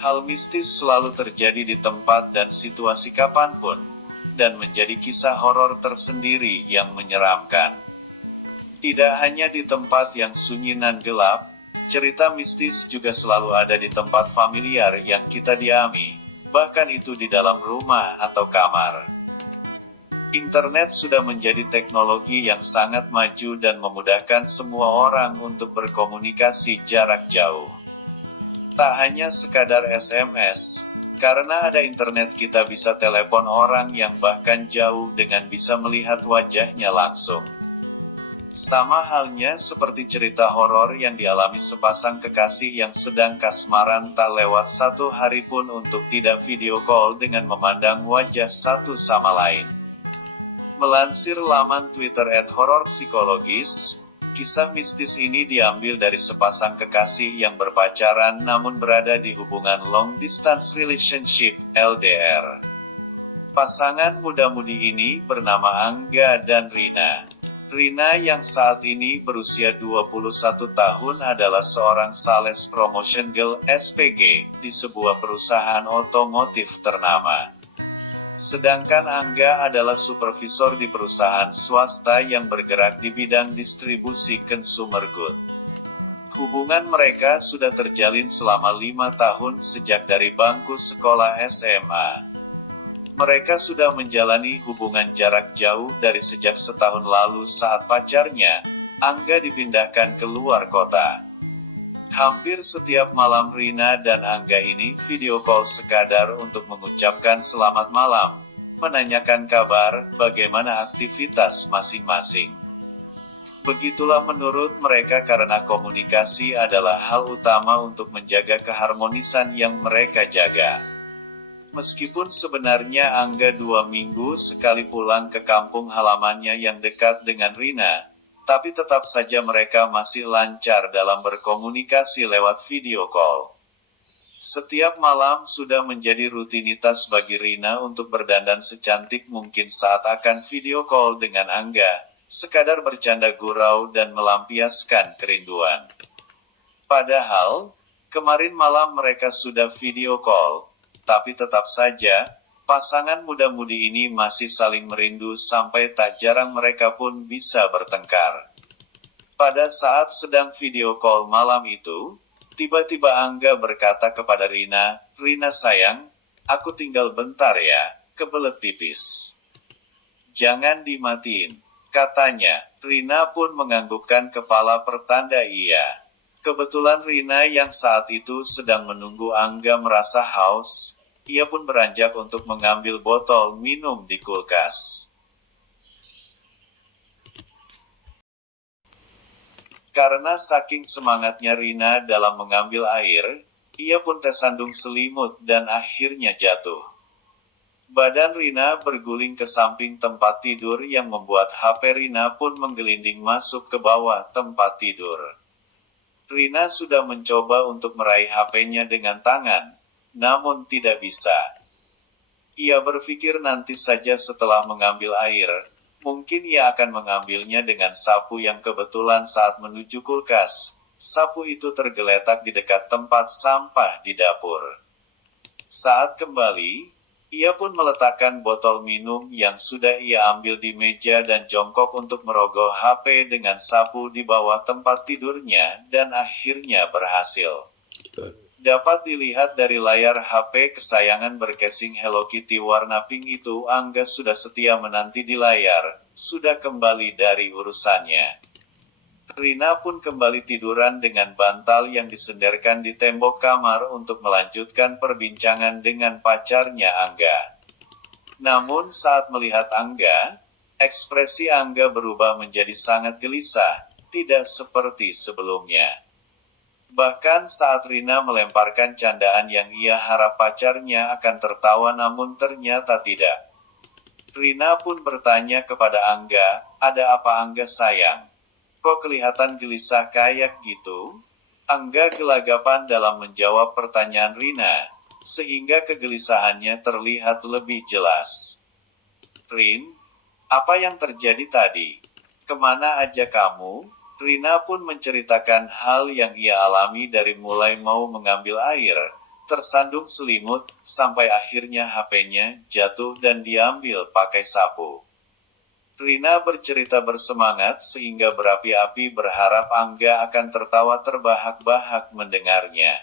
Hal mistis selalu terjadi di tempat dan situasi kapanpun, dan menjadi kisah horor tersendiri yang menyeramkan. Tidak hanya di tempat yang sunyi dan gelap, cerita mistis juga selalu ada di tempat familiar yang kita diami, bahkan itu di dalam rumah atau kamar. Internet sudah menjadi teknologi yang sangat maju dan memudahkan semua orang untuk berkomunikasi jarak jauh. Tak hanya sekadar SMS, karena ada internet kita bisa telepon orang yang bahkan jauh dengan bisa melihat wajahnya langsung. Sama halnya seperti cerita horor yang dialami sepasang kekasih yang sedang kasmaran tak lewat satu hari pun untuk tidak video call dengan memandang wajah satu sama lain. Melansir laman Twitter @hororpsikologis, kisah mistis ini diambil dari sepasang kekasih yang berpacaran namun berada di hubungan long distance relationship (LDR). Pasangan muda-mudi ini bernama Angga dan Rina. Rina yang saat ini berusia 21 tahun adalah seorang sales promotion girl (SPG) di sebuah perusahaan otomotif ternama. Sedangkan Angga adalah supervisor di perusahaan swasta yang bergerak di bidang distribusi consumer good. Hubungan mereka sudah terjalin selama 5 tahun sejak dari bangku sekolah SMA. Mereka sudah menjalani hubungan jarak jauh dari sejak setahun lalu saat pacarnya, Angga, dipindahkan ke luar kota. Hampir setiap malam Rina dan Angga ini video call sekadar untuk mengucapkan selamat malam, menanyakan kabar, bagaimana aktivitas masing-masing. Begitulah menurut mereka karena komunikasi adalah hal utama untuk menjaga keharmonisan yang mereka jaga. Meskipun sebenarnya Angga 2 minggu sekali pulang ke kampung halamannya yang dekat dengan Rina, tapi tetap saja mereka masih lancar dalam berkomunikasi lewat video call. Setiap malam sudah menjadi rutinitas bagi Rina untuk berdandan secantik mungkin saat akan video call dengan Angga, sekadar bercanda gurau dan melampiaskan kerinduan. Padahal, kemarin malam mereka sudah video call, tapi tetap saja, pasangan muda-mudi ini masih saling merindu sampai tak jarang mereka pun bisa bertengkar. Pada saat sedang video call malam itu, tiba-tiba Angga berkata kepada Rina, "Rina sayang, aku tinggal bentar ya, kebelet pipis." "Jangan dimatiin," katanya. Rina pun menganggukkan kepala pertanda iya. Kebetulan Rina yang saat itu sedang menunggu Angga merasa haus, ia pun beranjak untuk mengambil botol minum di kulkas. Karena saking semangatnya Rina dalam mengambil air, ia pun tersandung selimut dan akhirnya jatuh. Badan Rina berguling ke samping tempat tidur yang membuat HP Rina pun menggelinding masuk ke bawah tempat tidur. Rina sudah mencoba untuk meraih HP-nya dengan tangan, namun tidak bisa. Ia berpikir nanti saja setelah mengambil air, mungkin ia akan mengambilnya dengan sapu yang kebetulan saat menuju kulkas, sapu itu tergeletak di dekat tempat sampah di dapur. Saat kembali, ia pun meletakkan botol minum yang sudah ia ambil di meja dan jongkok untuk merogoh HP dengan sapu di bawah tempat tidurnya dan akhirnya berhasil. Dapat dilihat dari layar HP kesayangan bercasing Hello Kitty warna pink itu, Angga sudah setia menanti di layar, sudah kembali dari urusannya. Rina pun kembali tiduran dengan bantal yang disenderkan di tembok kamar untuk melanjutkan perbincangan dengan pacarnya Angga. Namun saat melihat Angga, ekspresi Angga berubah menjadi sangat gelisah, tidak seperti sebelumnya. Bahkan saat Rina melemparkan candaan yang ia harap pacarnya akan tertawa namun ternyata tidak. Rina pun bertanya kepada Angga, "Ada apa Angga sayang? Kok kelihatan gelisah kayak gitu?" Angga gelagapan dalam menjawab pertanyaan Rina, sehingga kegelisahannya terlihat lebih jelas. "Rin, apa yang terjadi tadi? Kemana aja kamu?" Rina pun menceritakan hal yang ia alami dari mulai mau mengambil air, tersandung selimut, sampai akhirnya HP-nya jatuh dan diambil pakai sapu. Rina bercerita bersemangat sehingga berapi-api berharap Angga akan tertawa terbahak-bahak mendengarnya.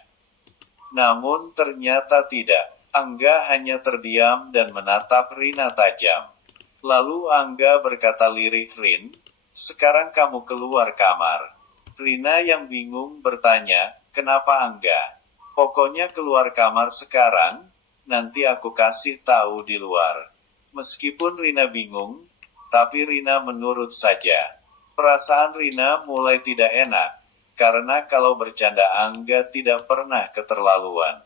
Namun ternyata tidak. Angga hanya terdiam dan menatap Rina tajam. Lalu Angga berkata lirih, "Rin, sekarang kamu keluar kamar." Rina yang bingung bertanya, "Kenapa Angga?" "Pokoknya keluar kamar sekarang, nanti aku kasih tahu di luar." Meskipun Rina bingung, tapi Rina menurut saja. Perasaan Rina mulai tidak enak, karena kalau bercanda Angga tidak pernah keterlaluan.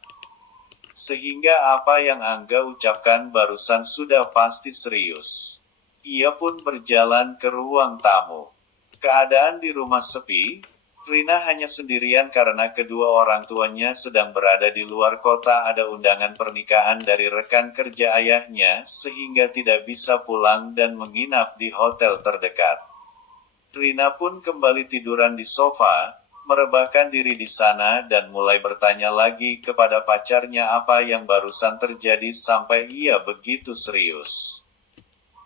Sehingga apa yang Angga ucapkan barusan sudah pasti serius. Ia pun berjalan ke ruang tamu. Keadaan di rumah sepi, Rina hanya sendirian karena kedua orang tuanya sedang berada di luar kota, ada undangan pernikahan dari rekan kerja ayahnya sehingga tidak bisa pulang dan menginap di hotel terdekat. Rina pun kembali tiduran di sofa, merebahkan diri di sana dan mulai bertanya lagi kepada pacarnya apa yang barusan terjadi sampai ia begitu serius.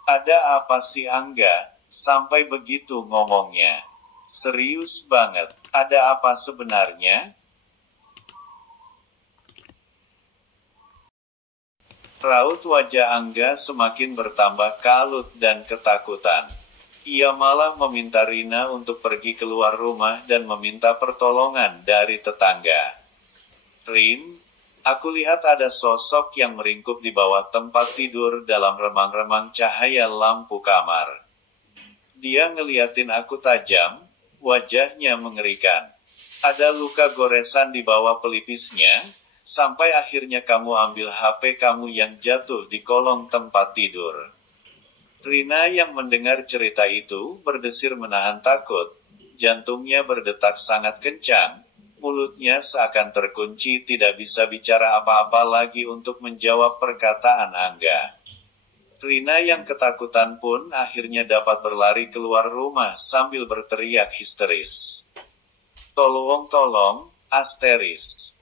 "Ada apa sih Angga, sampai begitu ngomongnya? Serius banget, ada apa sebenarnya?" Raut wajah Angga semakin bertambah kalut dan ketakutan. Ia malah meminta Rina untuk pergi keluar rumah dan meminta pertolongan dari tetangga. "Rin, aku lihat ada sosok yang meringkuk di bawah tempat tidur dalam remang-remang cahaya lampu kamar. Dia ngeliatin aku tajam, wajahnya mengerikan. Ada luka goresan di bawah pelipisnya, sampai akhirnya kamu ambil HP kamu yang jatuh di kolong tempat tidur." Rina yang mendengar cerita itu berdesir menahan takut. Jantungnya berdetak sangat kencang, mulutnya seakan terkunci, tidak bisa bicara apa-apa lagi untuk menjawab perkataan Angga. Rina yang ketakutan pun akhirnya dapat berlari keluar rumah sambil berteriak histeris. "Tolong, tolong, asteris.